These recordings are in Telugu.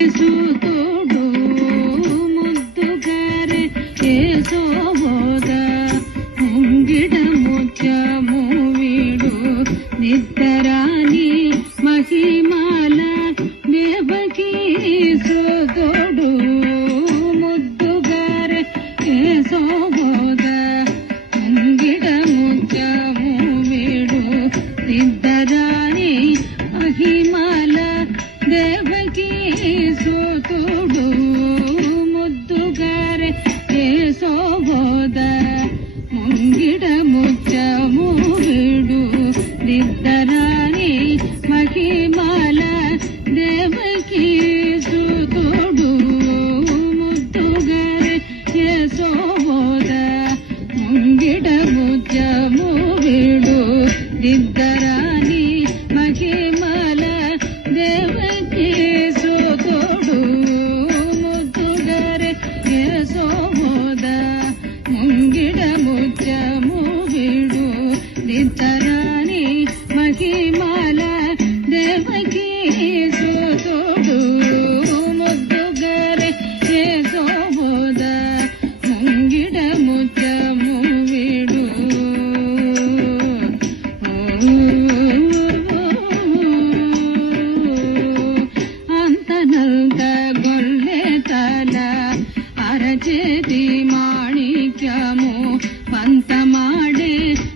ಸುತೋಡು ಮುದ್ದುಗಾರೆ ಕೇಸೋಬೋದ ಮುಂಗಿಡ ಮುಚ್ಚ ಮೂವಿಡು ನಿದ್ದರಾನಿ ಮಹಿಮಾಲ ದೇವಕಿ ಸುತೋಡು ಮುದ್ದುಗಾರೆ ಕೇಸೋಬೋದ ಮುಂಗಿಡ ಮುಚ್ಚ ಮೂವಿಡು ನಿದ್ದರಾನಿ ಮಹಿಮಾಲ ದೇವಕಿ ಸುತೋಡು ಮುದ್ದುಗಾರೆ ಕೇಸೋಬೋದ ಮುಂಗಿಡ ಮುಚ್ಚ ಮೂವಿಡು ನಿದ್ದರಾನಿ ಮಹಿಮಾಲ ದೇವಕಿ ಸುತೋಡು ಮುದ್ದುಗಾರೆ ಕೇಸೋಬೋದ ಮುಂಗಿಡ ಮುಚ್ಚ ಮೂವಿಡು ನಿದ್ದರಾನಿ ಮಹಿಮಾಲ ದೇವಕಿ ಸುತೋಡು ಮುದ್ದುಗಾರೆ ಕೇಸೋಬೋದ ಮುಂಗಿಡ ಮುಚ್ಚ ಮೂವಿಡು ನಿದ್ದರಾನಿ ಮಹಿಮಾಲ ದೇವಕಿ ಸುತೋಡು ಮುದ್ದುಗಾರೆ ಕೇಸೋಬೋದ ಮುಂಗಿಡ ಮುಚ್ಚ ಮೂವಿಡು ಅಂತನಂತ ಗೊಲ್ಲೆ ತಲ ಅರಚೇತಿ ಮಾಣಿಕ್ಯಮು ಪಂತ ಮಾಡೆ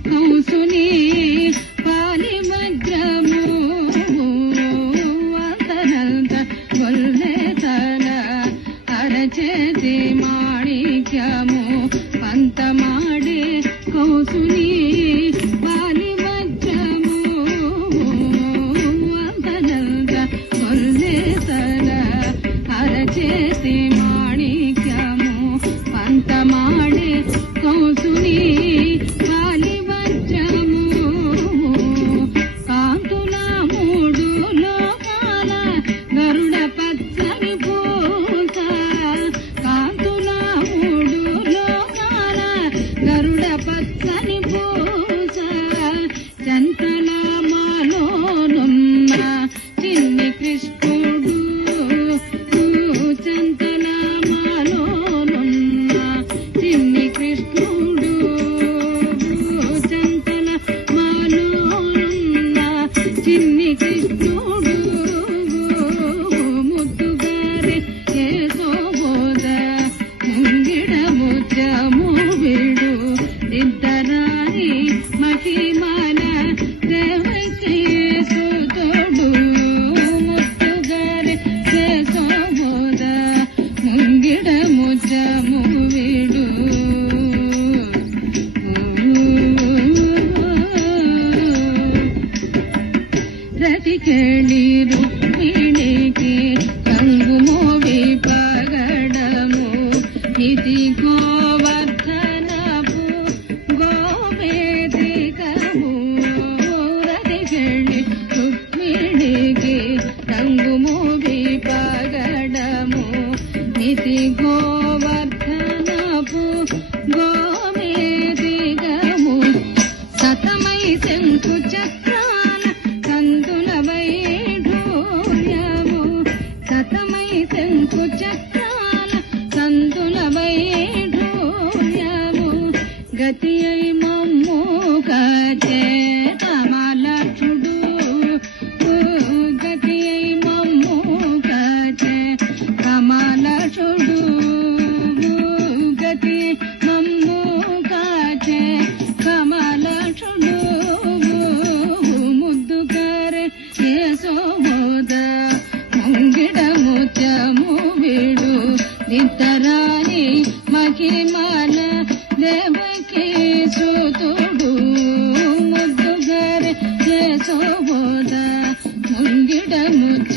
ಕೌಸುನಿ ಪಾಲಿ ಮಗ್ರಮು ಅಂತನಂತ ಗೊಲ್ಲೆ ತಲ ಅರಚೇತಿ ಮಾಣಿಕ್ಯಮು ಪಂತ ಮಾಡೆ ಕೌಸುನಿ ಪಾಲಿ ಮಗ್ರಮು ಅಂತನಂತ ಗೊಲ್ಲೆ ತಲ ಅರಚೇತಿ ಮಾಣಿಕ್ಯಮು ಪಂತ ಮಾಡೆ ಕೌಸುನಿ ಪಾಲಿ ವಜ್ರము కాంతుల మూడు లోకాల గరుడ పచ్చని పూస కాంతుల మూడు లోకాల గరుడ పచ్చని పూస చంతల మాలోనున్న చిన్ని కృష్ణుడు చంతల మాలోనున్న చిన్ని కృష్ణుడు చంతల మాలోనున్న చిన్ని కృష్ణుడు ముద్దుగారే కేసోబోద ముంగిడ ముచ్చ మూవిడు నిద్దరాని మహిమాల దేవకీ సుతోడు ముద్దుగారే కేసోబోద ముంగిడ ముచ్చ మూవిడు రతి కేಳಿ ರುಕ್ಮಿಣಿಗೆ ಕಂಗು ಮೋವಿ ಪಗಡಮು ನಿಧಿ ಗೋವರ್ಧನಪು ಗೋವೇದಿಕಮು ರತಿ ಕೇಳಿ ರುಕ್ಮಿಣಿಗೆ ಕಂಗು ಮೋವಿ ಪಗಡಮು ನಿಧಿ ಗೋವರ್ಧನಪು ಗೋವೇದಿಕము సతమై శంకు చక్రాల కందుల వైఢూర్యము సతమై శంకు చక్రాల కందుల వైఢూర్యము గతి అయి మమ్ము గజే కమలక్షుడు గతి అయి మమ్ము గజే కమలక్షుడు గతి మమ్ము గజే కమలక్షుడు ముద్దుగారే కేసోబోద ముంగిడ ముచ్చ మూవిడు నిద్దరాని మహిమాల దేవకీ సుతోడు ముద్దుగారే కేసోబోద ముంగిడ ముచ్చ